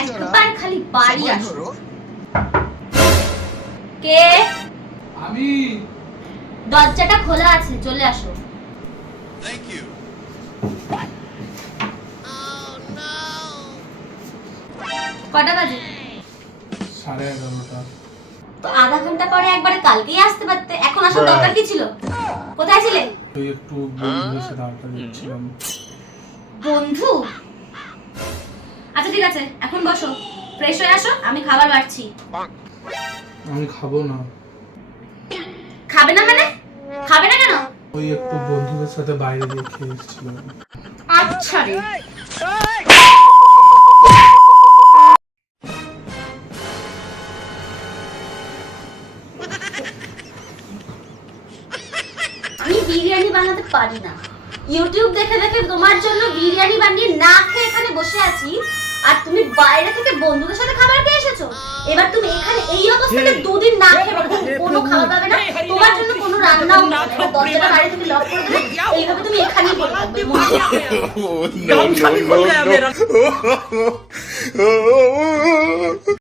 একবার খালি বাড়ি আসো। কে? আমি। দরজাটা খোলা আছে, চলে আসো। Thank you. কটা বাজে? 11:30। তো আধা ঘন্টা পরে একবারে কালকেই আসতে পারতে, এখন আসার দরকার কি ছিল? কোথায় ছিলে? তুই একটু বন্ধুদের সাথে আড্ডা দিচ্ছিলাম। বন্ধু? আচ্ছা ঠিক আছে, এখন বসো, ফ্রেশ হয়ে আসো, আমি খাবার বাড়ছি। আমি খাবো না। খাবে না মানে? খাবে না কেন? ওই একটু বন্ধুদের সাথে বাইরে গিয়ে খেয়ে এসেছিলাম। আচ্ছা রে। আমি বিরিয়ানি বানাতে পারি না। ইউটিউব দেখে দেখে তোমার জন্য বিরিয়ানি বানিয়ে না খেয়ে এখানে বসে আছি, আর তুমি বাইরে থেকে বন্ধুদের সাথে খাবার খেয়ে এসেছো। এবার তুমি এখানে এই অবস্থাতে দুদিন না খেয়ে বসে থাকবে, কোনো খাবার পাবে না, তোমার জন্য কোনো রান্নাও হবে না। দরজাটা বাইরে থেকে লক করে দেবে, এইভাবে তুমি এখানেই বসে থাকবে। No, no, no, no.